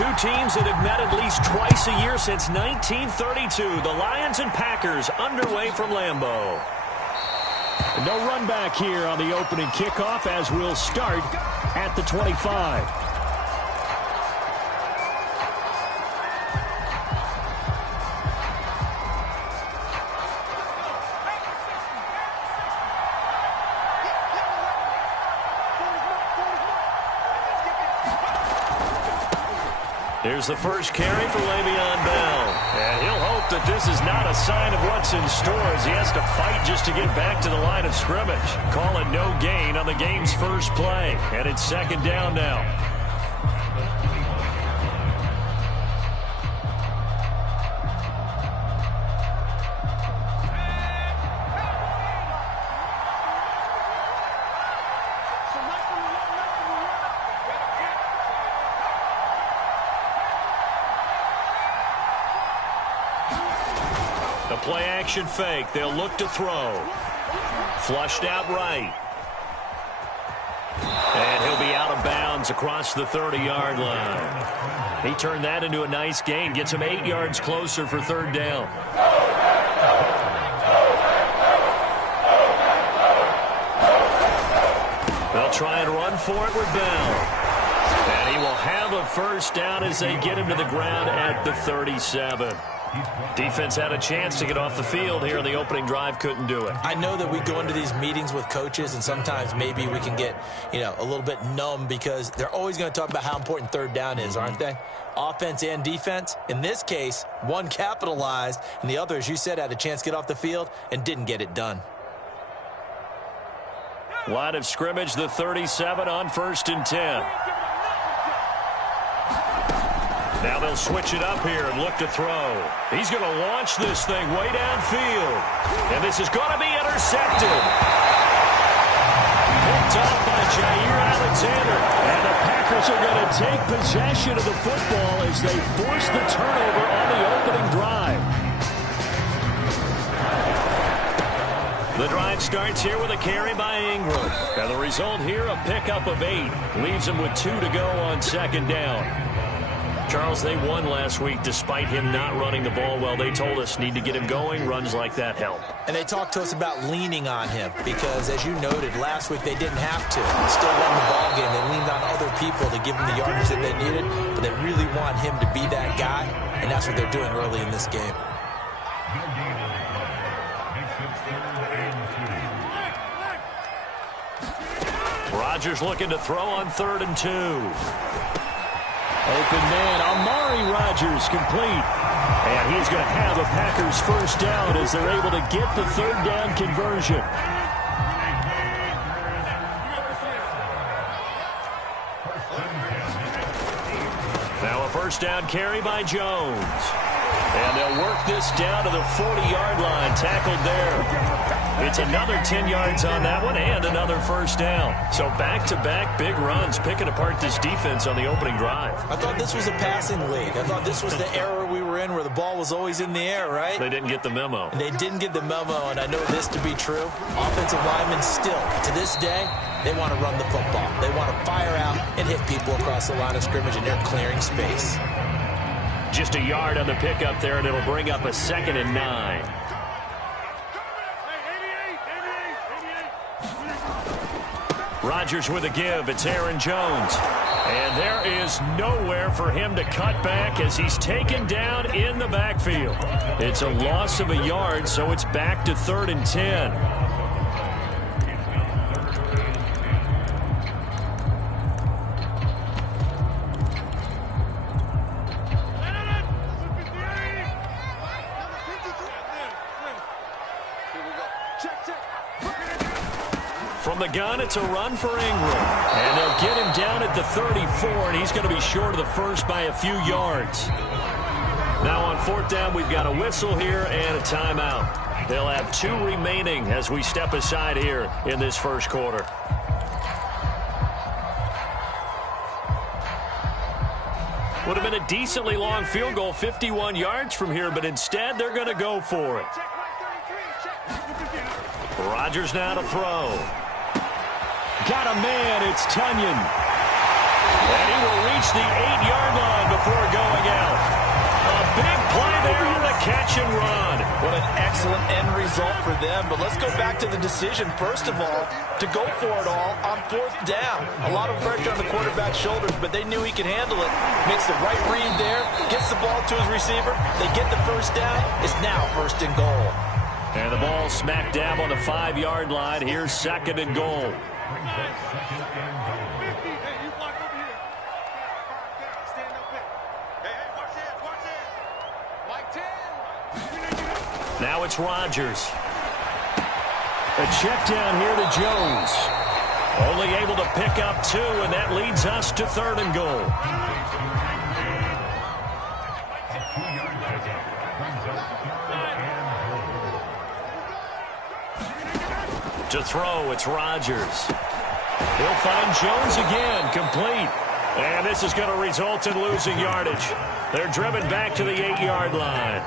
Two teams that have met at least twice a year since 1932. The Lions and Packers underway from Lambeau. No run back here on the opening kickoff as we'll start at the 25. Here's the first carry for Le'Veon Bell. And he'll hope that this is not a sign of what's in store as he has to fight just to get back to the line of scrimmage. Call it no gain on the game's first play. And it's second down now. The play-action fake. They'll look to throw. Flushed out right. And he'll be out of bounds across the 30-yard line. He turned that into a nice gain. Gets him 8 yards closer for third down. They'll try and run for it with Bell. And he will have a first down as they get him to the ground at the 37. Defense had a chance to get off the field here in the opening drive, couldn't do it. I know that we go into these meetings with coaches, and sometimes maybe we can get, a little bit numb because they're always going to talk about how important third down is, aren't they? Offense and defense. In this case, one capitalized, and the other, as you said, had a chance to get off the field and didn't get it done. Line of scrimmage, the 37 on 1st and 10. Now they'll switch it up here and look to throw. He's going to launch this thing way downfield. And this is going to be intercepted. Picked up by Jair Alexander. And the Packers are going to take possession of the football as they force the turnover on the opening drive. The drive starts here with a carry by Ingram. And the result here, a pickup of 8. Leaves him with 2 to go on second down. Charles, they won last week despite him not running the ball well. They told us need to get him going. Runs like that help. And they talked to us about leaning on him because, as you noted, last week they didn't have to. They still won the ball game. They leaned on other people to give them the yardage that they needed, but they really want him to be that guy, and that's what they're doing early in this game. Rodgers looking to throw on 3rd and 2. Open man, Amari Rodgers complete. And he's going to have a Packers first down as they're able to get the third down conversion. Now a first down carry by Jones. And they'll work this down to the 40-yard line. Tackled there. It's another 10 yards on that one and another first down. So back-to-back big runs picking apart this defense on the opening drive. I thought this was a passing league. I thought this was the era we were in where the ball was always in the air, right? They didn't get the memo. And they didn't get the memo, and I know this to be true. Offensive linemen still, to this day, they want to run the football. They want to fire out and hit people across the line of scrimmage, and they're clearing space. Just a yard on the pickup there, and it'll bring up a 2nd and 9. Rodgers with a give. It's Aaron Jones. And there is nowhere for him to cut back as he's taken down in the backfield. It's a loss of a yard, so it's back to 3rd and 10. From the gun, it's a run for Ingram. And they'll get him down at the 34, and he's going to be short of the first by a few yards. Now on 4th down, we've got a whistle here and a timeout. They'll have 2 remaining as we step aside here in this first quarter. Would have been a decently long field goal, 51 yards from here, but instead they're going to go for it. Rodgers now to throw. Got a man, it's Tunyon. And he will reach the 8-yard line before catch and run. What an excellent end result for them. But let's go back to the decision, first of all, to go for it all on 4th down. A lot of pressure on the quarterback's shoulders, but they knew he could handle it. Makes the right read there, gets the ball to his receiver. They get the first down. It's now 1st and goal. And the ball smack dab on the 5-yard line. Here's 2nd and goal. Now it's Rodgers. A check down here to Jones. Only able to pick up 2, and that leads us to 3rd and goal. To throw, it's Rodgers. He'll find Jones again, complete. And this is going to result in losing yardage. They're driven back to the 8-yard line.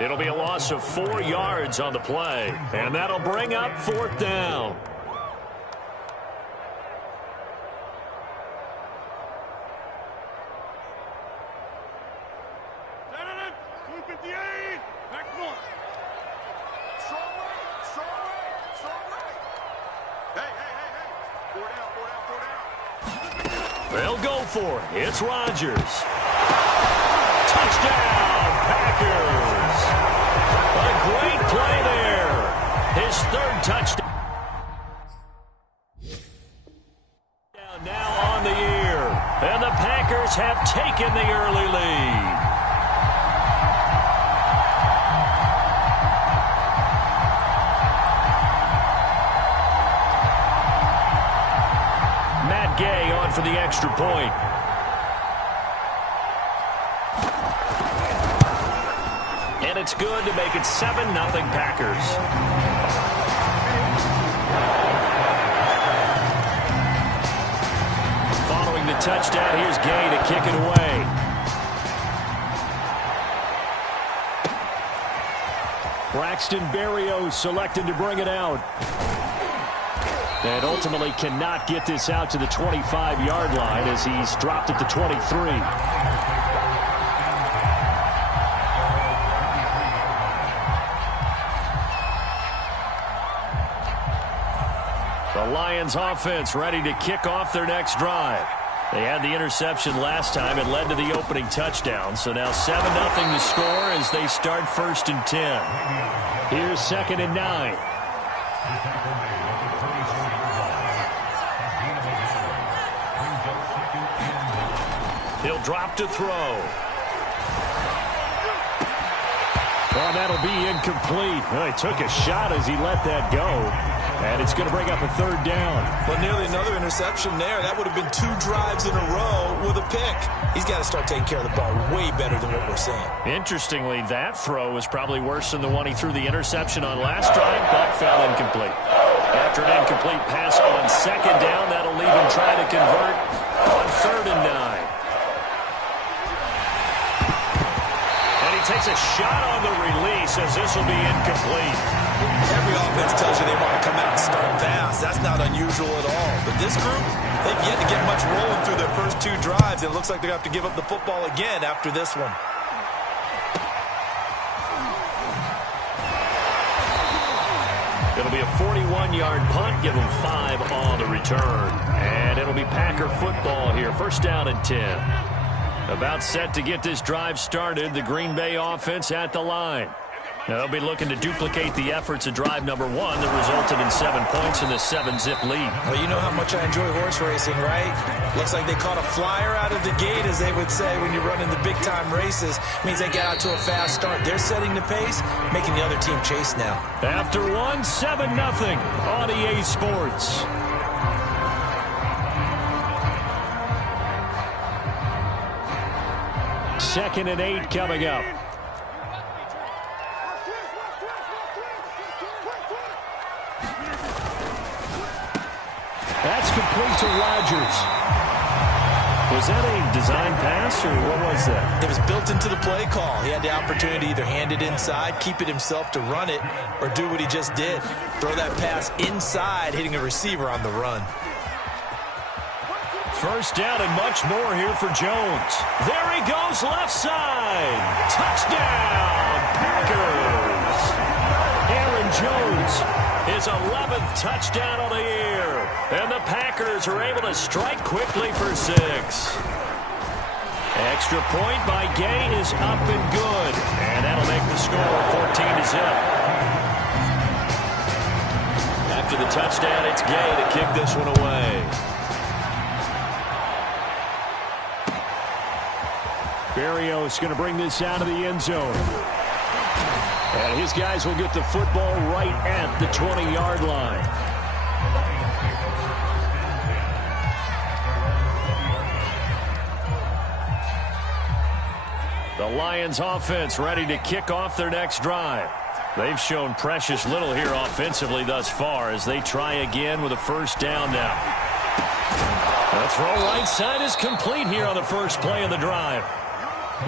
It'll be a loss of 4 yards on the play, and that'll bring up 4th down. They'll go for it. It's Rodgers. Touchdown, Packers. A great play there. His 3rd touchdown. Now on the year. And the Packers have taken the early lead. Gay on for the extra point. And it's good to make it 7-0 Packers. Following the touchdown, here's Gay to kick it away. Braxton Berrios selected to bring it out. And ultimately cannot get this out to the 25-yard line as he's dropped at the 23. The Lions offense ready to kick off their next drive. They had the interception last time. It led to the opening touchdown. So now 7-0 to score as they start 1st and 10. Here's 2nd and 9. He'll drop to throw. Well, that'll be incomplete. Well, he took a shot as he let that go. And it's going to bring up a 3rd down. Well, nearly another interception there. That would have been 2 drives in a row with a pick. He's got to start taking care of the ball way better than what we're seeing. Interestingly, that throw was probably worse than the one he threw the interception on last drive, but fell incomplete. After an incomplete pass on 2nd down, that'll leave him trying to convert on 3rd and 9. Takes a shot on the release as this will be incomplete. Every offense tells you they want to come out and start fast. That's not unusual at all. But this group, they've yet to get much rolling through their first 2 drives. It looks like they're going to have to give up the football again after this one. It'll be a 41-yard punt. Give them 5 on the return. And it'll be Packer football here. 1st down and 10. About set to get this drive started. The Green Bay offense at the line. They'll be looking to duplicate the efforts of drive number 1 that resulted in 7 points in the 7-zip lead. Well, you know how much I enjoy horse racing, right? Looks like they caught a flyer out of the gate, as they would say when you're running the big-time races. Means they get out to a fast start. They're setting the pace, making the other team chase now. After 1, 7-0 on EA Sports. Second and 8 coming up. That's complete to Rodgers. Was that a design pass, or what was that? It was built into the play call. He had the opportunity to either hand it inside, keep it himself to run it, or do what he just did. Throw that pass inside, hitting a receiver on the run. First down and much more here for Jones. There he goes, left side. Touchdown, Packers. Aaron Jones, his 11th touchdown of the year. And the Packers are able to strike quickly for 6. Extra point by Gay is up and good. And that'll make the score 14-0. After the touchdown, it's Gay to kick this one away. Berrios going to bring this out of the end zone. And his guys will get the football right at the 20-yard line. The Lions offense ready to kick off their next drive. They've shown precious little here offensively thus far as they try again with a first down now. The throw right side is complete here on the first play of the drive.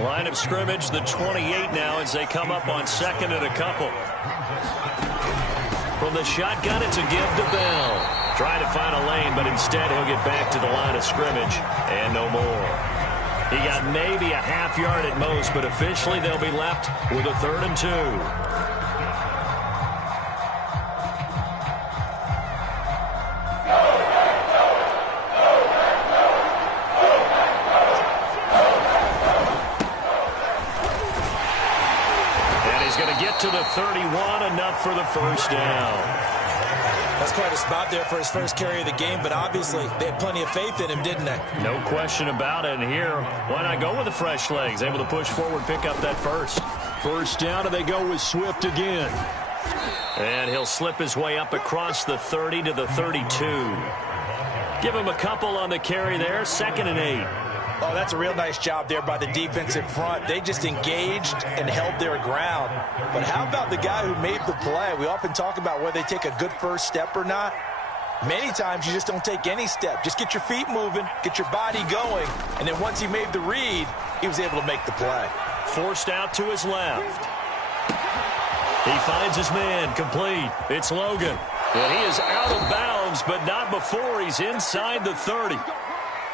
Line of scrimmage, the 28 now as they come up on second and a couple. From the shotgun, it's a give to Bell. Trying to find a lane, but instead he'll get back to the line of scrimmage and no more. He got maybe a half yard at most, but officially they'll be left with a 3rd and 2. To the 31, enough for the first down. That's quite a spot there for his first carry of the game, but obviously they had plenty of faith in him, didn't they? No question about it. And here, why not go with the fresh legs? Able to push forward, pick up that first down, and they go with Swift again. And he'll slip his way up across the 30 to the 32. Give him a couple on the carry there, 2nd and 8. Oh, that's a real nice job there by the defensive front. They just engaged and held their ground. But how about the guy who made the play? We often talk about whether they take a good first step or not. Many times you just don't take any step. Just get your feet moving, get your body going, and then once he made the read, he was able to make the play. Forced out to his left. He finds his man, complete. It's Logan. And he is out of bounds, but not before he's inside the 30.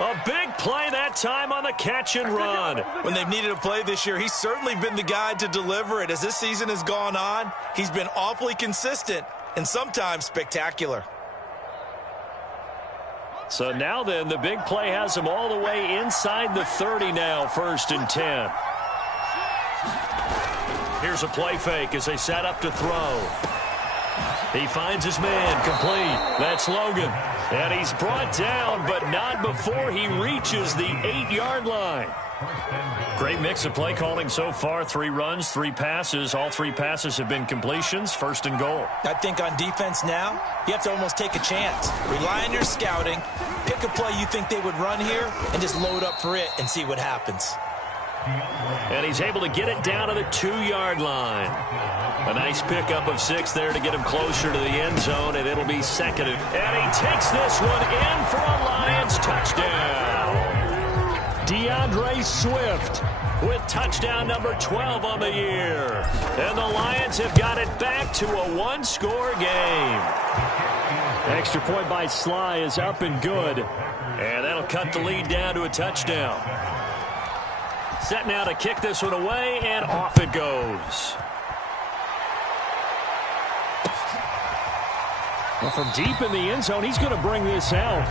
A big play that time on the catch and run. When they've needed a play this year, he's certainly been the guy to deliver it. As this season has gone on, he's been awfully consistent and sometimes spectacular. So now then, the big play has him all the way inside the 30 now, 1st and 10. Here's a play fake as they set up to throw. He finds his man, complete. That's Logan. And he's brought down, but not before he reaches the 8-yard line. Great mix of play calling so far. 3 runs, 3 passes. All 3 passes have been completions, 1st and goal. I think on defense now, you have to almost take a chance. Rely on your scouting. Pick a play you think they would run here and just load up for it and see what happens. And he's able to get it down to the 2-yard line. A nice pickup of 6 there to get him closer to the end zone, and it'll be 2nd. And he takes this one in for a Lions touchdown. DeAndre Swift with touchdown number 12 on the year. And the Lions have got it back to a 1-score game. Extra point by Sly is up and good. And that'll cut the lead down to a touchdown. Set now to kick this one away, and off it goes. Well, from deep in the end zone, he's going to bring this out.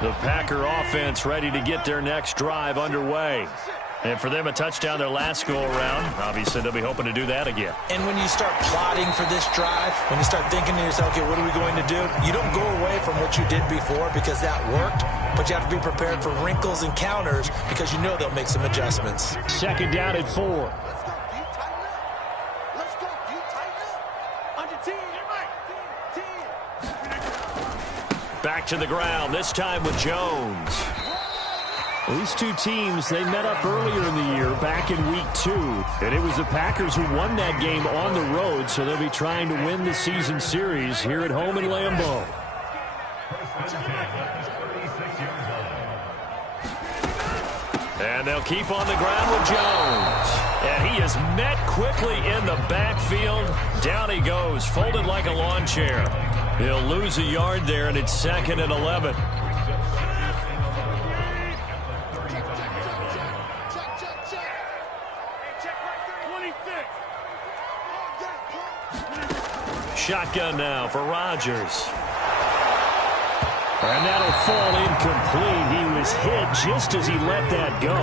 The Packer offense ready to get their next drive underway. And for them, a touchdown their last go-around. Obviously, they'll be hoping to do that again. And when you start plotting for this drive, when you start thinking to yourself, okay, what are we going to do? You don't go away from what you did before because that worked, but you have to be prepared for wrinkles and counters because you know they'll make some adjustments. 2nd down at 4. Back to the ground, this time with Jones. These two teams, they met up earlier in the year, back in week 2. And it was the Packers who won that game on the road, so they'll be trying to win the season series here at home in Lambeau. And they'll keep on the ground with Jones. And he is met quickly in the backfield. Down he goes, folded like a lawn chair. He'll lose a yard there, and it's 2nd and 11. shotgun now for Rodgers. And that'll fall incomplete. He was hit just as he let that go.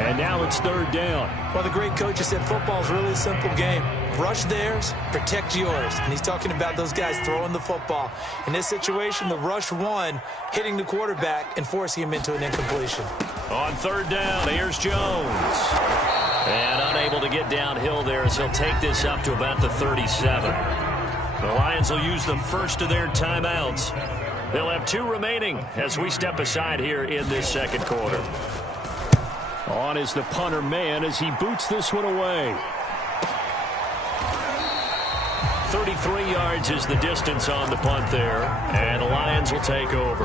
And now it's third down. Well, the great coach has said football's really a simple game. Rush theirs, protect yours. And he's talking about those guys throwing the football. In this situation, the rush one, hitting the quarterback and forcing him into an incompletion. On third down, here's Jones. And unable to get downhill there as he'll take this up to about the 37. The Lions will use the first of their timeouts. They'll have 2 remaining as we step aside here in this second quarter. On is the punter man as he boots this one away. 33 yards is the distance on the punt there, and the Lions will take over.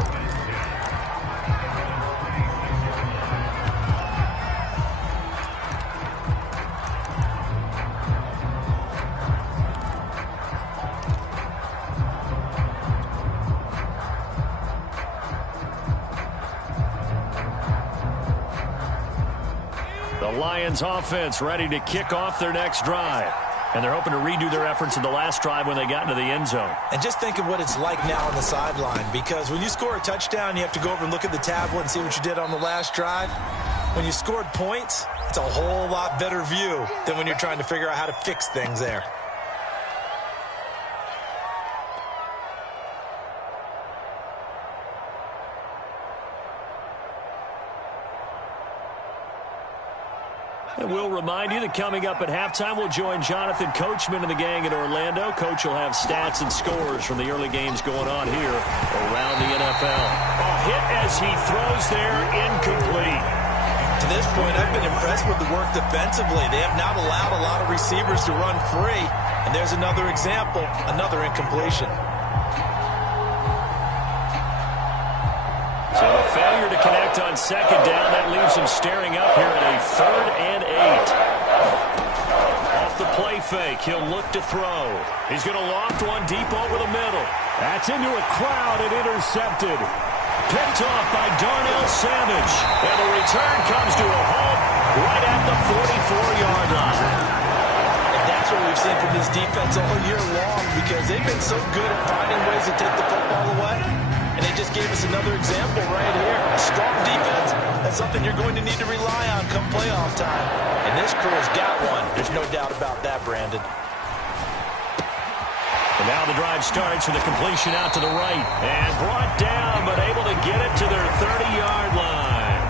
The Lions offense ready to kick off their next drive. And they're hoping to redo their efforts in the last drive when they got into the end zone. And just think of what it's like now on the sideline, because when you score a touchdown, you have to go over and look at the tablet and see what you did on the last drive. When you scored points, it's a whole lot better view than when you're trying to figure out how to fix things there. And we'll remind you that coming up at halftime, we'll join Jonathan Coachman and the gang in Orlando. Coach will have stats and scores from the early games going on here around the NFL. A hit as he throws there, incomplete. To this point, I've been impressed with the work defensively. They have not allowed a lot of receivers to run free. And there's another example, another incompletion. So a failure to connect on second down. That leaves him staring up here at a 3rd and 8. Off the play fake, he'll look to throw. He's going to loft one deep over the middle. That's into a crowd and intercepted. Picked off by Darnell Savage. And the return comes to a halt right at the 44-yard line. And that's what we've seen from this defense all year long, because they've been so good at finding ways to take the football away. And they just gave us another example right here. A strong defense, that's something you're going to need to rely on come playoff time. And this crew has got one. There's no doubt about that, Brandon. And now the drive starts with a completion out to the right. And brought down, but able to get it to their 30-yard line.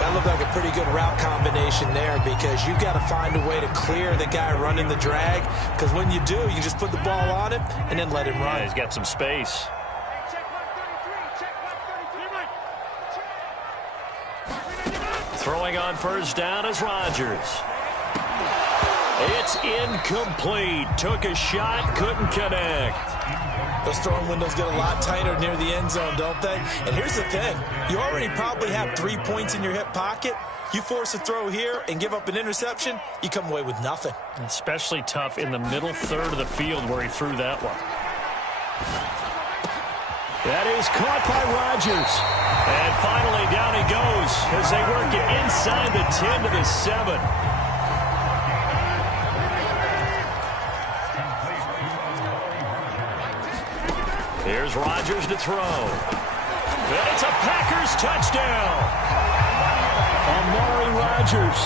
That looked like a pretty good route combination there, because you've got to find a way to clear the guy running the drag. Because when you do, you just put the ball on him and then let him run. Yeah, he's got some space. Throwing on first down is Rodgers. It's incomplete. Took a shot, couldn't connect. Those throwing windows get a lot tighter near the end zone, don't they? And here's the thing. You already probably have 3 points in your hip pocket. You force a throw here and give up an interception, you come away with nothing. Especially tough in the middle third of the field where he threw that one. That is caught by Rodgers. And finally down he goes as they work it inside the 10 to the 7. Here's Rodgers to throw. And it's a Packers touchdown. Amari Rodgers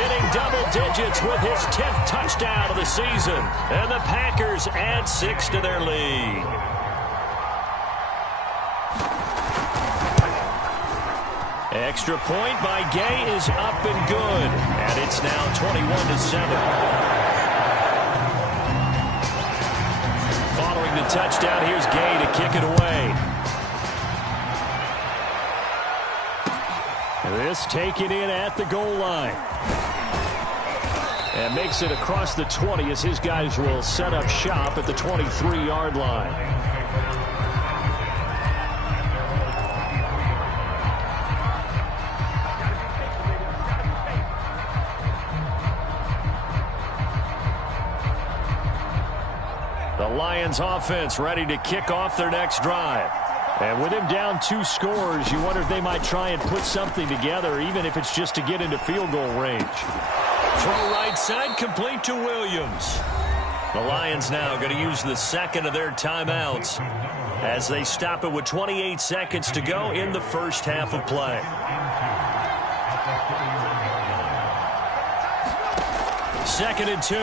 hitting double digits with his 10th touchdown of the season. And the Packers add 6 to their lead. Extra point by Gay is up and good. And it's now 21-7. Following the touchdown, here's Gay to kick it away. This taken in at the goal line. And makes it across the 20 as his guys will set up shop at the 23-yard line. The Lions offense ready to kick off their next drive. And with him down 2 scores, you wonder if they might try and put something together, even if it's just to get into field goal range. Throw right side, complete to Williams. The Lions now going to use the second of their timeouts as they stop it with 28 seconds to go in the first half of play. Second and 2.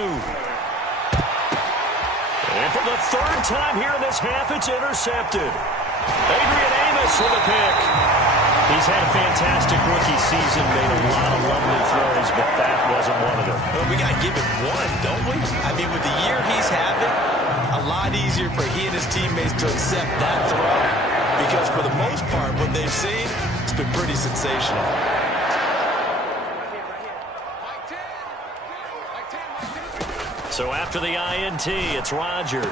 And for the third time here in this half, it's intercepted. Adrian Amos with a pick. He's had a fantastic rookie season, made a lot of lovely throws, but that wasn't one of them. Well, we got to give him one, don't we? I mean, with the year he's having, a lot easier for he and his teammates to accept that throw because for the most part, what they've seen, it's been pretty sensational. So after the INT, it's Rodgers.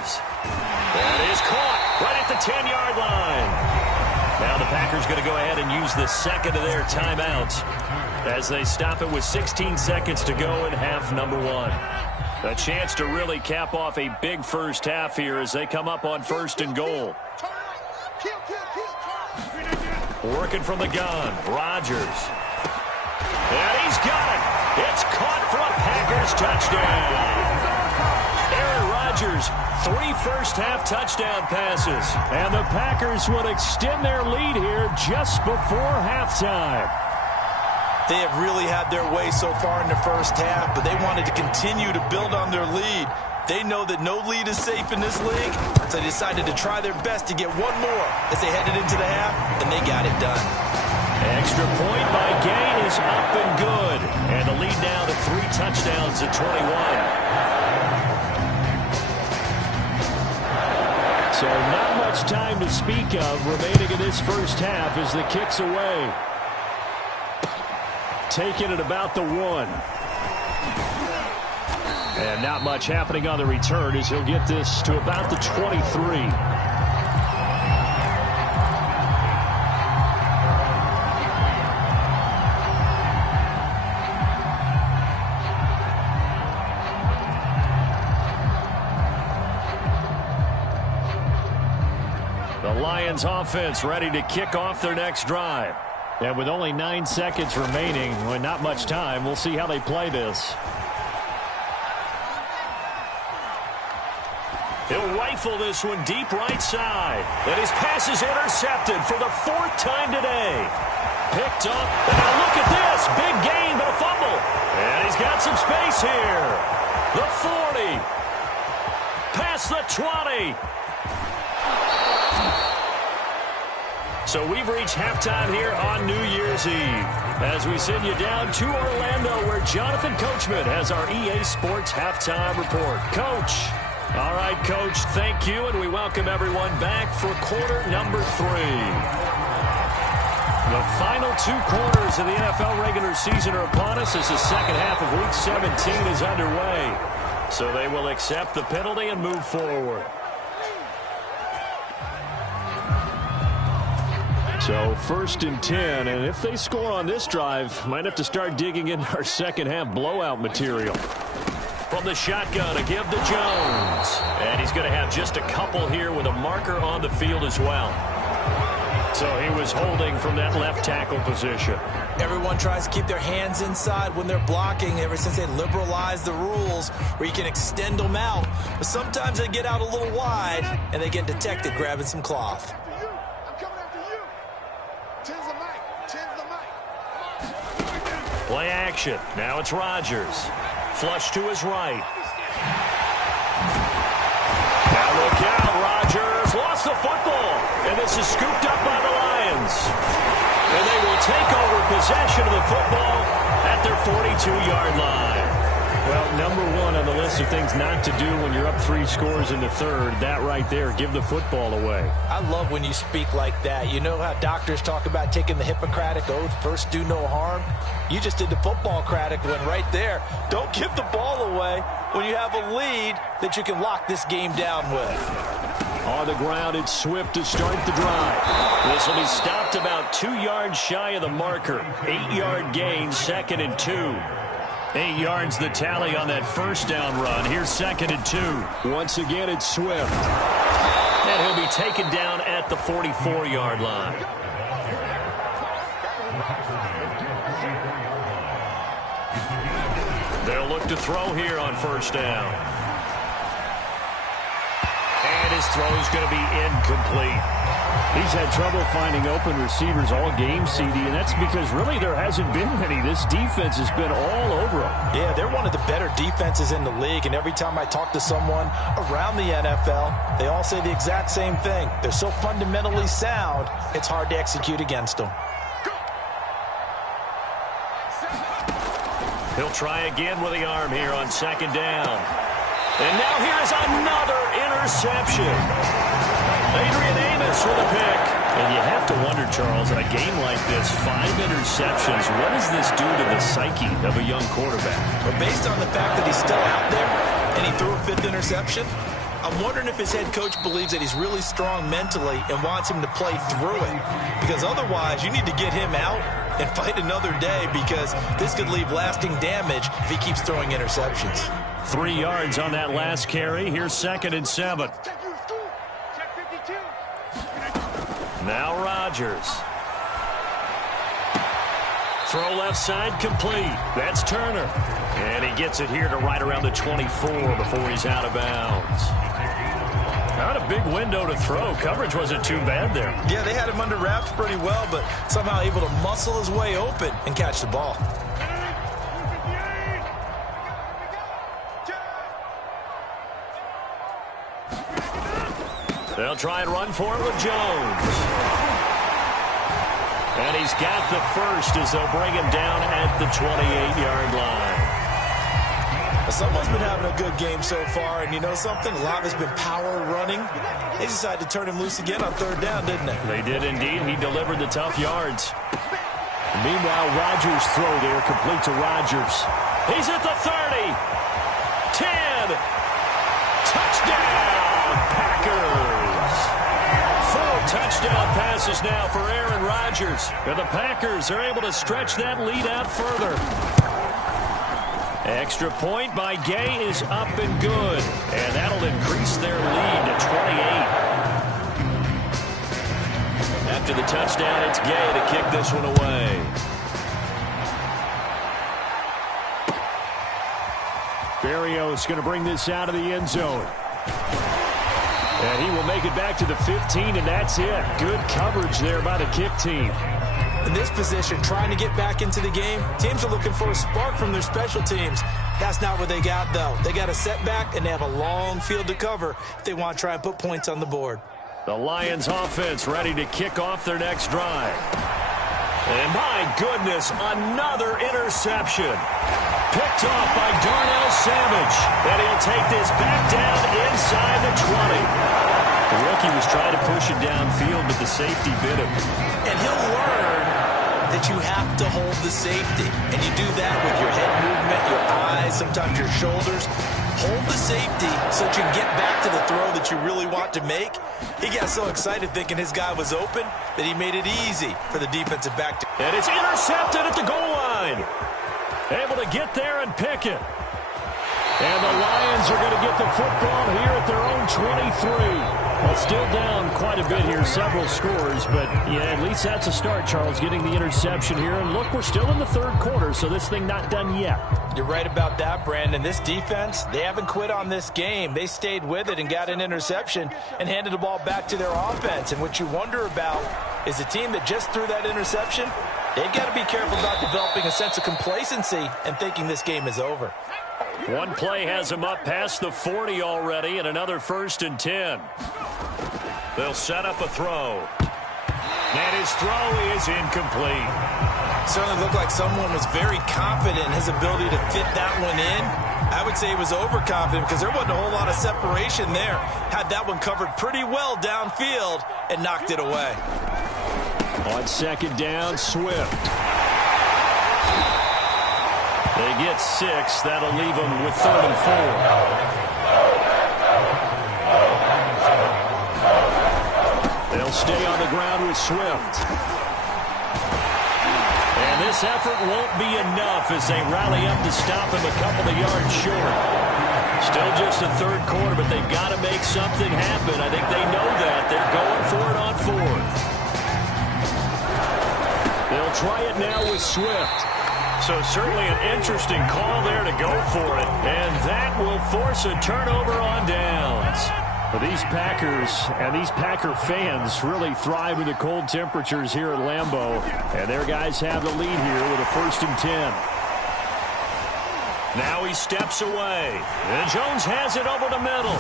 That is caught right at the 10-yard line. Now the Packers going to go ahead and use the second of their timeouts as they stop it with 16 seconds to go in half number 1. A chance to really cap off a big first half here as they come up on first and goal. Working from the gun, Rodgers. And he's got it. It's caught for a Packers touchdown. Aaron Rodgers, 3 first-half touchdown passes. And the Packers would extend their lead here just before halftime. They have really had their way so far in the first half, but they wanted to continue to build on their lead. They know that no lead is safe in this league, so they decided to try their best to get one more as they headed into the half, and they got it done. Extra point by Gain is up and good. And the lead now to 3 touchdowns at 21. So not much time to speak of remaining in this first half as the kick's away. Taking it about the 1. And not much happening on the return as he'll get this to about the 23. Lions offense ready to kick off their next drive. And with only 9 seconds remaining, well, not much time, we'll see how they play this. He'll rifle this one deep right side. And his pass is intercepted for the 4th time today. Picked up. And now look at this. Big gain, but a fumble. And he's got some space here. The 40. Past the 20. So we've reached halftime here on New Year's Eve as we send you down to Orlando where Jonathan Coachman has our EA Sports Halftime Report. Coach. All right, Coach, thank you, and we welcome everyone back for quarter number 3. The final 2 quarters of the NFL regular season are upon us as the second half of Week 17 is underway. So they will accept the penalty and move forward. So 1st and 10, and if they score on this drive, might have to start digging in our second half blowout material. From the shotgun, a give to Jones. And he's going to have just a couple here with a marker on the field as well. So he was holding from that left tackle position. Everyone tries to keep their hands inside when they're blocking ever since they liberalized the rules where you can extend them out. But sometimes they get out a little wide and they get detected grabbing some cloth. Play action. Now it's Rodgers. Flush to his right. Now look out. Rodgers lost the football. And this is scooped up by the Lions. And they will take over possession of the football at their 42-yard line. Well, number 1 on the list of things not to do when you're up 3 scores in the third, that right there, give the football away. I love when you speak like that. You know how doctors talk about taking the Hippocratic Oath, first do no harm? You just did the football-cratic one right there. Don't give the ball away when you have a lead that you can lock this game down with. On the ground, it's Swift to start the drive. This will be stopped about 2 yards shy of the marker. 8-yard gain, 2nd and 2. 8 yards the tally on that first down run. Here's 2nd and 2. Once again, it's Swift. And he'll be taken down at the 44-yard line. They'll look to throw here on first down. his throw's going to be incomplete. He's had trouble finding open receivers all game, CD, and that's because really there hasn't been many. This defense has been all over him. Yeah, they're one of the better defenses in the league, and every time I talk to someone around the NFL, they all say the exact same thing. They're so fundamentally sound, it's hard to execute against them. He'll try again with the arm here on second down. And now here's another interception. Adrian Amos with a pick. And you have to wonder, Charles, in a game like this, 5 interceptions, what does this do to the psyche of a young quarterback? Well, based on the fact that he's still out there and he threw a 5th interception, I'm wondering if his head coach believes that he's really strong mentally and wants him to play through it. Because otherwise, you need to get him out and fight another day, because this could leave lasting damage if he keeps throwing interceptions. 3 yards on that last carry. Here's 2nd and 7. Now Rodgers. Throw left side complete. That's Turner. And he gets it here to right around the 24 before he's out of bounds. Not a big window to throw. Coverage wasn't too bad there. Yeah, they had him under wraps pretty well, but somehow able to muscle his way open and catch the ball. They'll try and run for it with Jones. And he's got the first as they'll bring him down at the 28-yard line. Someone's been having a good game so far, and you know something? A lot has been power running. They decided to turn him loose again on 3rd down, didn't they? They did indeed. He delivered the tough yards. Meanwhile, Rodgers' throw there, complete to Rodgers. He's at the 30. 10. Touchdown, Packers. 4 touchdown passes now for Aaron Rodgers. And the Packers are able to stretch that lead out further. Extra point by Gay is up and good. And that'll increase their lead to 28. After the touchdown, it's Gay to kick this one away. Berrios going to bring this out of the end zone. And he will make it back to the 15, and that's it. Good coverage there by the kick team. In this position, trying to get back into the game, teams are looking for a spark from their special teams. That's not what they got, though. They got a setback, and they have a long field to cover if they want to try and put points on the board. The Lions offense ready to kick off their next drive. And my goodness, another interception. Picked off by Darnell Savage. And he'll take this back down inside the 20. The rookie was trying to push it downfield, but the safety bit him. And he'll learn that you have to hold the safety. And you do that with your head movement, your eyes, sometimes your shoulders. Hold the safety so that you can get back to the throw that you really want to make. He got so excited thinking his guy was open that he made it easy for the defensive back. And it's intercepted at the goal line. Able to get there and pick it. And the Lions are going to get the football here at their own 23. Well, still down quite a bit here, several scores, but yeah, at least that's a start, Charles, getting the interception here. And look, we're still in the 3rd quarter, so this thing not done yet. You're right about that, Brandon. This defense, they haven't quit on this game. They stayed with it and got an interception and handed the ball back to their offense. And what you wonder about is a team that just threw that interception, they've got to be careful about developing a sense of complacency and thinking this game is over. One play has them up past the 40 already, and another 1st and 10. They'll set up a throw. And his throw is incomplete. Certainly looked like someone was very confident in his ability to fit that one in. I would say he was overconfident because there wasn't a whole lot of separation there. Had that one covered pretty well downfield and knocked it away. On 2nd down, Swift. They get 6. That'll leave them with 3rd and 4. They'll stay on the ground with Swift. And this effort won't be enough as they rally up to stop him a couple of yards short. Still just the 3rd quarter, but they've got to make something happen. I think they know that. They're going for it on 4th. They'll try it now with Swift. So certainly an interesting call there to go for it. And that will force a turnover on downs. But these Packers and these Packer fans really thrive in the cold temperatures here at Lambeau. And their guys have the lead here with a 1st and 10. Now he steps away. And Jones has it over the middle.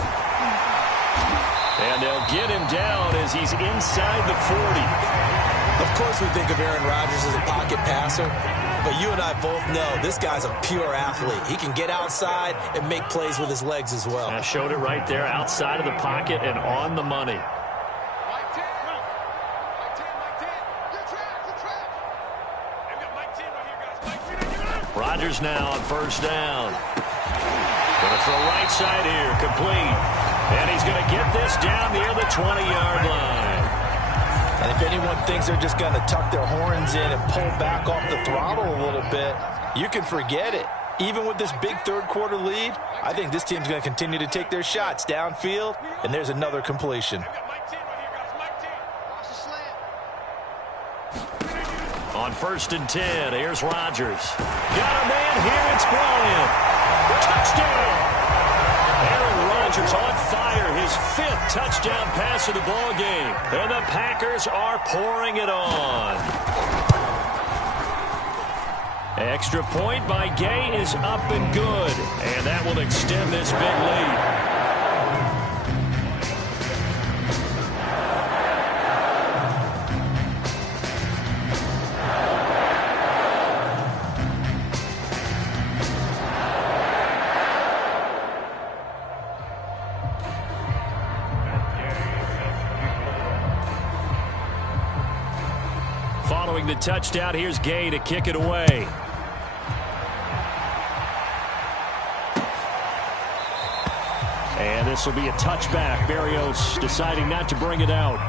And they'll get him down as he's inside the 40. Of course we think of Aaron Rodgers as a pocket passer, but you and I both know this guy's a pure athlete. He can get outside and make plays with his legs as well. I showed it right there, outside of the pocket and on the money. Rodgers now on 1st down. Going to throw right side here, complete. And he's going to get this down near the 20-yard line. And if anyone thinks they're just going to tuck their horns in and pull back off the throttle a little bit, you can forget it. Even with this big third-quarter lead, I think this team's going to continue to take their shots downfield, and there's another completion. On 1st and 10, here's Rodgers. Got a man here, it's Bryant. Touchdown! Aaron Rodgers on fire, his 5th touchdown pass of the ball game. And the Packers are pouring it on. Extra point by Gay is up and good. And that will extend this big lead. Following the touchdown, here's Gay to kick it away. And this will be a touchback. Barrios deciding not to bring it out.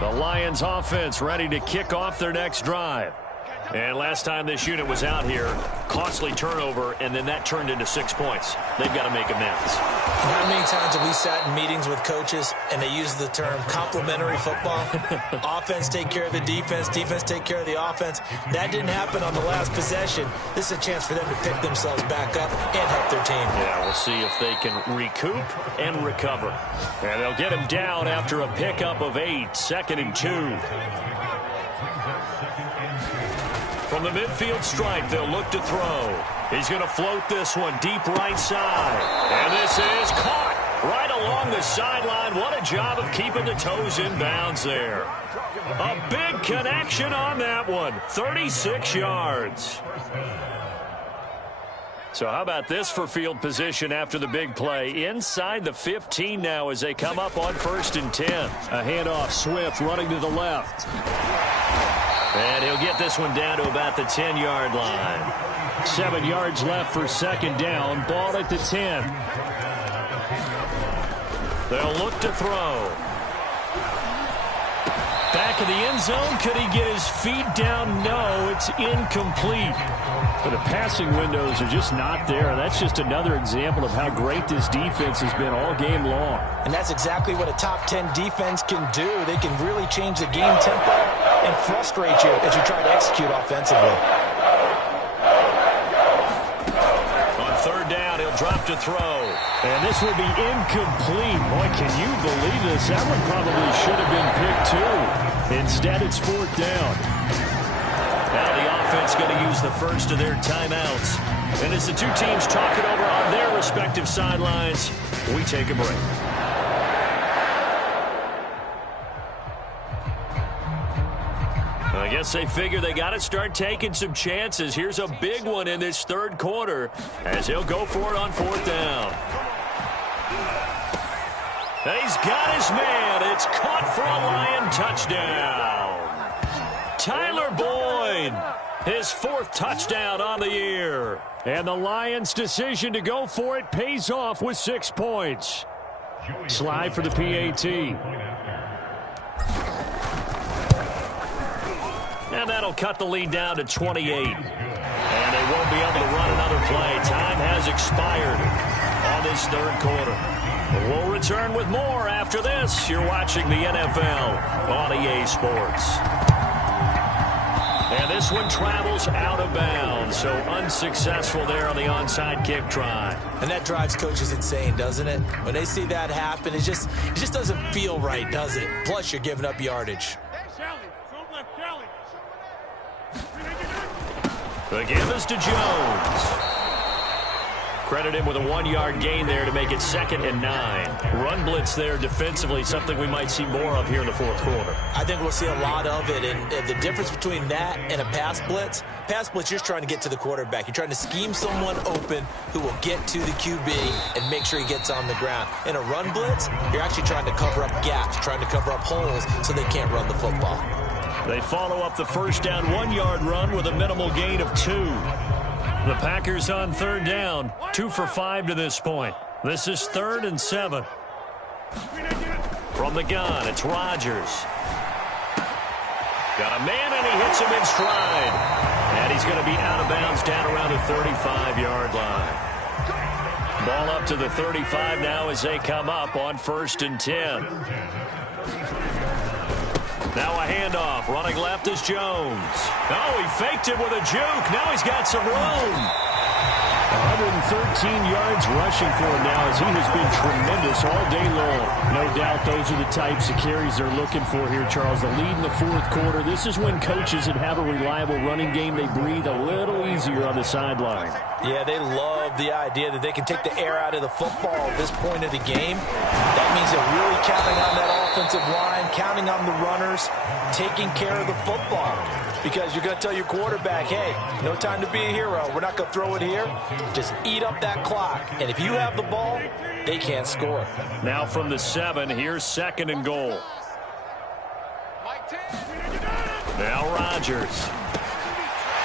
The Lions offense ready to kick off their next drive. And last time this unit was out here, costly turnover, and then that turned into 6 points. They've got to make amends. How many times have we sat in meetings with coaches and they use the term complementary football? Offense take care of the defense, defense take care of the offense. That didn't happen on the last possession. This is a chance for them to pick themselves back up and help their team. Yeah, we'll see if they can recoup and recover. And they'll get him down after a pickup of 8, 2nd and 2. From the midfield stripe, they'll look to throw. He's going to float this one deep right side. And this is caught right along the sideline. What a job of keeping the toes in bounds there. A big connection on that one. 36 yards. So how about this for field position after the big play? Inside the 15 now as they come up on 1st and 10. A handoff, Swift running to the left. And he'll get this one down to about the 10-yard line. 7 yards left for 2nd down. Ball at the 10. They'll look to throw. Back of the end zone. Could he get his feet down? No, it's incomplete. But the passing windows are just not there. That's just another example of how great this defense has been all game long. And that's exactly what a top 10 defense can do. They can really change the game tempo and frustrate you as you try to execute offensively. On 3rd down, he'll drop to throw. And this will be incomplete. Boy, can you believe this? That one probably should have been picked too. Instead, it's 4th down. Now the offense going to use the first of their timeouts. And as the two teams talk it over on their respective sidelines, we take a break. I guess they figure they got to start taking some chances. Here's a big one in this 3rd quarter as he'll go for it on 4th down. And he's got his man. It's caught for a Lion touchdown. Tyler Boyd, his 4th touchdown on the year. And the Lions' decision to go for it pays off with 6 points. Slide for the PAT. And that'll cut the lead down to 28. And they won't be able to run another play. Time has expired on this 3rd quarter. We'll return with more after this. You're watching the NFL on EA Sports. And this one travels out of bounds, so unsuccessful there on the onside kick try. And that drives coaches insane, doesn't it? When they see that happen, it just doesn't feel right, does it? Plus, you're giving up yardage. The give is to Jones. Credit him with a 1-yard gain there to make it 2nd and 9. Run blitz there defensively, something we might see more of here in the fourth quarter. I think we'll see a lot of it, and the difference between that and a pass blitz, you're just trying to get to the quarterback. You're trying to scheme someone open who will get to the QB and make sure he gets on the ground. In a run blitz, you're actually trying to cover up gaps, trying to cover up holes so they can't run the football. They follow up the first down 1-yard run with a minimal gain of 2. The Packers on 3rd down, 2 for 5 to this point. This is 3rd and 7. From the gun, it's Rodgers. Got a man, and he hits him in stride. And he's going to be out of bounds down around the 35-yard line. Ball up to the 35 now as they come up on 1st and 10. Now a handoff. Running left is Jones. Oh, he faked it with a juke. Now he's got some room. 113 yards rushing for him now as he has been tremendous all day long. No doubt those are the types of carries they're looking for here, Charles. The lead in the fourth quarter. This is when coaches that have a reliable running game, they breathe a little easier on the sideline. Yeah, they love the idea that they can take the air out of the football at this point of the game. That means they're really counting on that offensive line, counting on the runners, taking care of the football. Because you're going to tell your quarterback, hey, no time to be a hero. We're not going to throw it here. Just eat up that clock. And if you have the ball, they can't score. Now from the 7, here's 2nd and goal. Now Rodgers.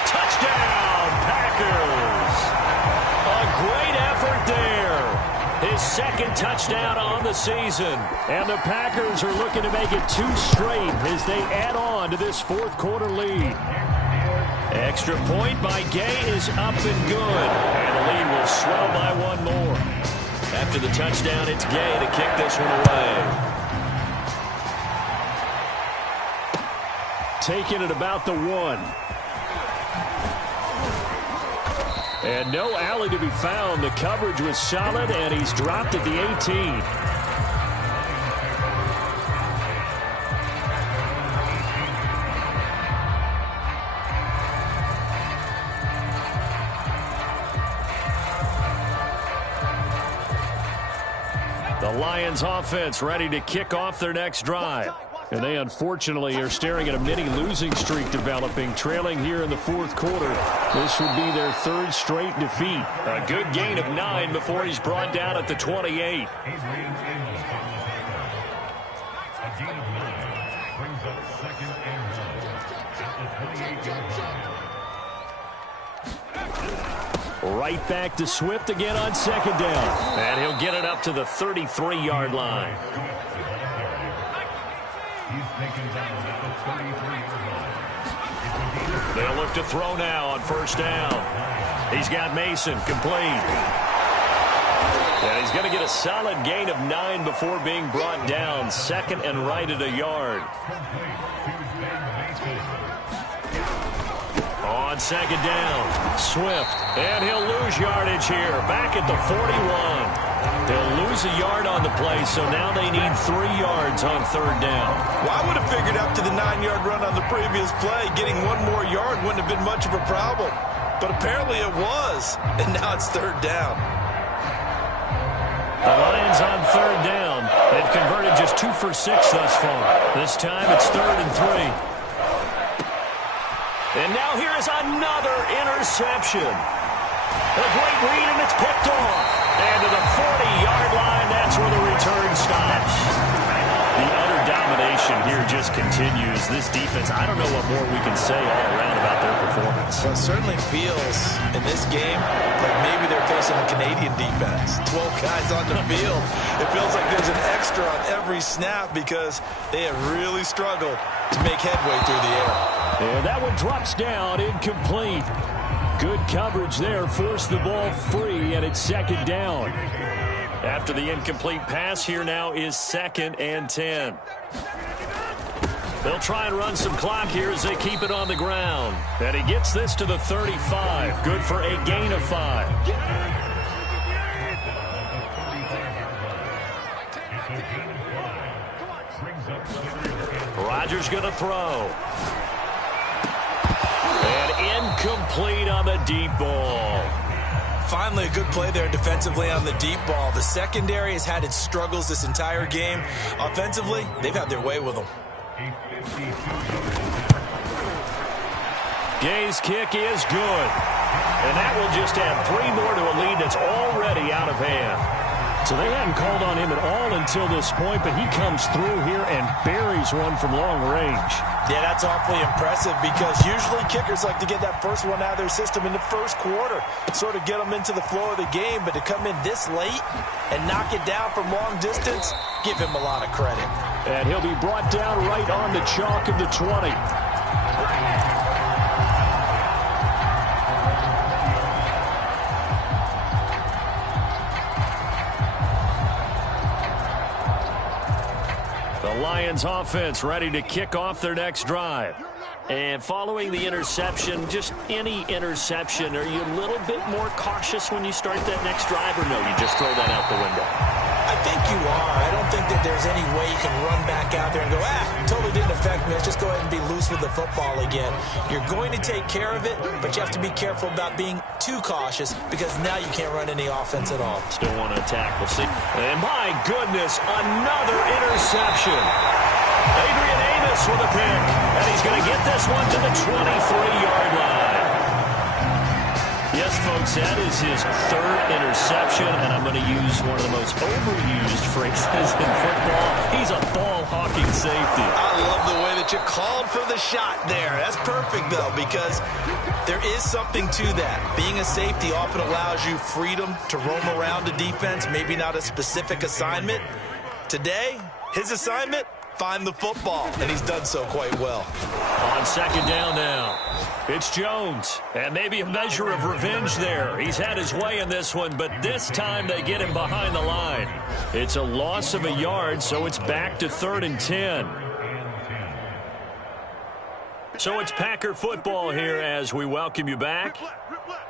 Touchdown, Packers. A great effort there. His 2nd touchdown on the season. And the Packers are looking to make it 2 straight as they add on to this fourth quarter lead. Extra point by Gay is up and good. And the lead will swell by 1 more. After the touchdown, it's Gay to kick this one away. Taking it about the 1. And no alley to be found. The coverage was solid, and he's dropped at the 18. The Lions offense ready to kick off their next drive. And they unfortunately are staring at a mini losing streak developing, trailing here in the fourth quarter. This would be their 3rd straight defeat. A good gain of 9 before he's brought down at the 28. Right back to Swift again on 2nd down. And he'll get it up to the 33-yard line. They'll look to throw now on 1st down. He's got Mason complete. And he's going to get a solid gain of 9 before being brought down. 2nd and right at a yard. On 2nd down, Swift. And he'll lose yardage here. Back at the 41. They'll lose a yard on the play, so now they need 3 yards on 3rd down. Well, I would have figured after the 9-yard run on the previous play, getting 1 more yard wouldn't have been much of a problem. But apparently it was, and now it's 3rd down. The Lions on 3rd down. They've converted just 2 for 6 thus far. This time it's 3rd and 3. And now here is another interception. A great read, and it's picked off. And to the 40-yard line, that's where the return stops. The utter domination here just continues. This defense, I don't know what more we can say all around about their performance. Well, it certainly feels in this game like maybe they're facing a Canadian defense. 12 guys on the field. It feels like there's an extra on every snap because they have really struggled to make headway through the air. And that one drops down, incomplete. Good coverage there, forced the ball free, and it's 2nd down. After the incomplete pass, here now is 2nd and 10. They'll try and run some clock here as they keep it on the ground. And he gets this to the 35. Good for a gain of 5. Rodgers going to throw. And incomplete on the deep ball. Finally, a good play there defensively on the deep ball. The secondary has had its struggles this entire game. Offensively, they've had their way with them. Gay's kick is good. And that will just add 3 more to a lead that's already out of hand. So they hadn't called on him at all until this point, but he comes through here and buries one from long range. Yeah, that's awfully impressive because usually kickers like to get that first one out of their system in the first quarter, sort of get them into the flow of the game, but to come in this late and knock it down from long distance, give him a lot of credit. And he'll be brought down right on the chalk of the 20. Lions offense ready to kick off their next drive. And following the interception, just any interception, are you a little bit more cautious when you start that next drive, or no, you just throw that out the window? I think you are. I don't think that there's any way you can run back out there and go, totally didn't affect me. Let's just go ahead and be loose with the football again. You're going to take care of it, but you have to be careful about being too cautious because now you can't run any offense at all. Still want to attack. We'll see. And my goodness, another interception. Adrian Amos with a pick. And he's going to get this one to the 23-yard line. Yes, folks, that is his 3rd interception, and I'm going to use one of the most overused phrases in football. He's a ball-hawking safety. I love the way that you called for the shot there. That's perfect, though, because there is something to that. Being a safety often allows you freedom to roam around a defense, maybe not a specific assignment. Today, his assignment, find the football, and he's done so quite well. On second down now, it's Jones, and maybe a measure of revenge there. He's had his way in this one, but this time they get him behind the line. It's a loss of a yard, so it's back to 3rd and 10. So it's Packer football here as we welcome you back.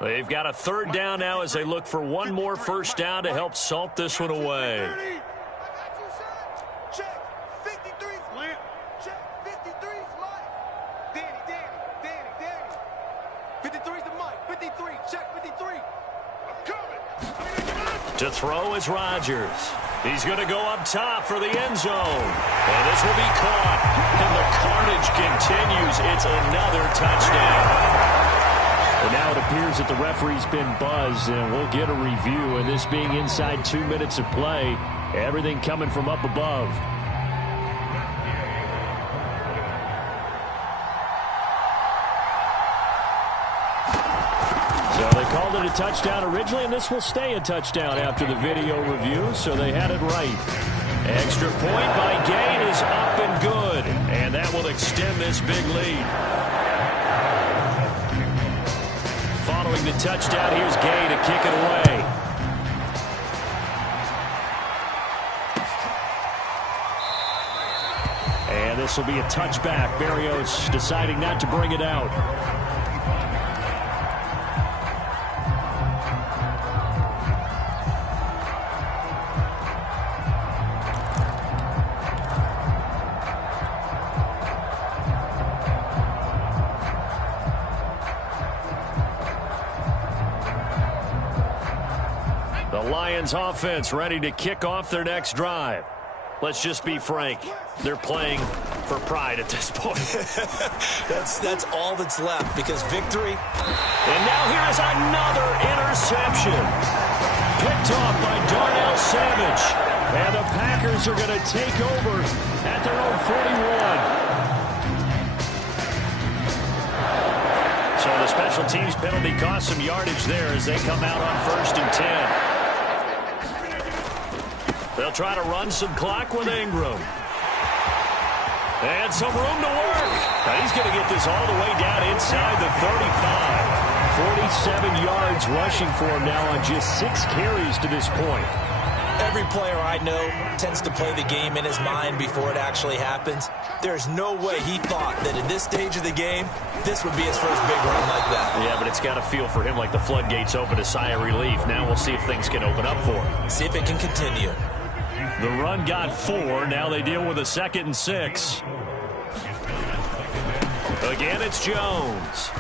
They've got a 3rd down now as they look for one more first down to help salt this one away. To throw is Rodgers. He's going to go up top for the end zone. And this will be caught. And the carnage continues. It's another touchdown. And now it appears that the referee's been buzzed, and we'll get a review. And this being inside 2 minutes of play, everything coming from up above. So they called it a touchdown originally, and this will stay a touchdown after the video review, so they had it right. Extra point by Gay is up and good, and that will extend this big lead. Following the touchdown, here's Gay to kick it away. And this will be a touchback. Berrios deciding not to bring it out. Lions offense ready to kick off their next drive. Let's just be frank. They're playing for pride at this point. That's all that's left because victory. And now here is another interception. Picked off by Darnell Savage. And the Packers are going to take over at their own 41. So the special teams penalty cost some yardage there as they come out on 1st and 10. They'll try to run some clock with Ingram. And some room to work. Now he's going to get this all the way down inside the 35. 47 yards rushing for him now on just 6 carries to this point. Every player I know tends to play the game in his mind before it actually happens. There's no way he thought that at this stage of the game, this would be his first big run like that. Yeah, but it's got to feel for him like the floodgates open, a sigh of relief. Now we'll see if things can open up for him. See if it can continue. The run got 4. Now they deal with a 2nd and 6. Again, it's Jones.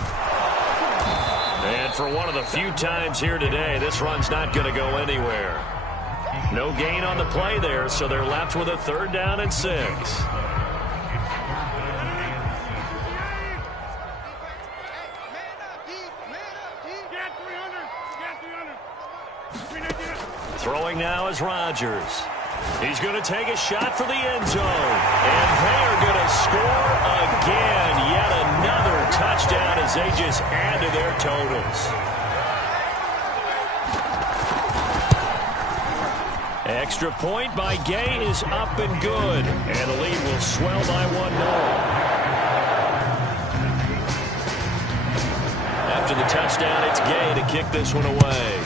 And for one of the few times here today, this run's not going to go anywhere. No gain on the play there, so they're left with a 3rd down and 6. Throwing now is Rodgers. He's going to take a shot for the end zone. And they're going to score again. Yet another touchdown as they just add to their totals. Extra point by Gay is up and good. And the lead will swell by 1 more. After the touchdown, it's Gay to kick this one away.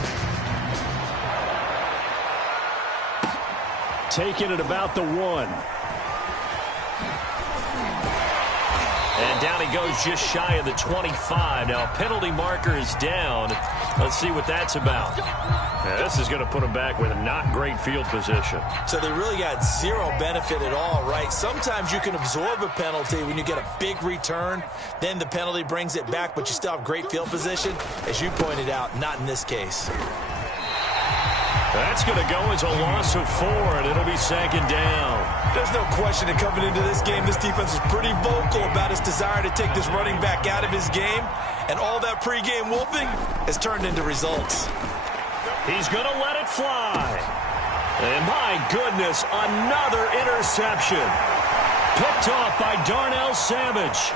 Taking it about the 1. And down he goes just shy of the 25. Now a penalty marker is down. Let's see what that's about. Now, this is going to put him back with a not great field position. So they really got zero benefit at all, right? Sometimes you can absorb a penalty when you get a big return. Then the penalty brings it back, but you still have great field position. As you pointed out, not in this case. That's going to go as a loss of 4, and it'll be 2nd down. There's no question that coming into this game, this defense is pretty vocal about its desire to take this running back out of his game. And all that pregame wolfing has turned into results. He's going to let it fly. And my goodness, another interception. Picked off by Darnell Savage.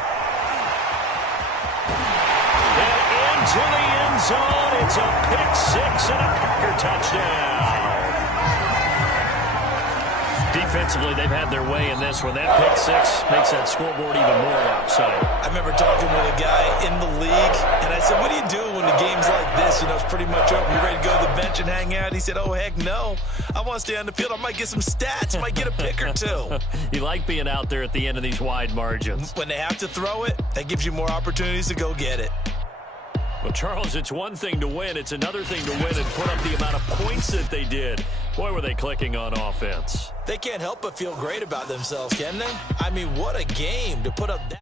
And into the end zone. It's a pick 6 and a Packer touchdown. Defensively, they've had their way in this one. That pick 6 makes that scoreboard even more lopsided. I remember talking with a guy in the league, and I said, what do you do when the game's like this? You know, it's pretty much over. You ready to go to the bench and hang out? He said, oh, heck no. I want to stay on the field. I might get some stats. I might get a pick or 2. You like being out there at the end of these wide margins. When they have to throw it, that gives you more opportunities to go get it. Well, Charles, it's one thing to win. It's another thing to win and put up the amount of points that they did. Boy, were they clicking on offense. They can't help but feel great about themselves, can they? I mean, what a game to put up that.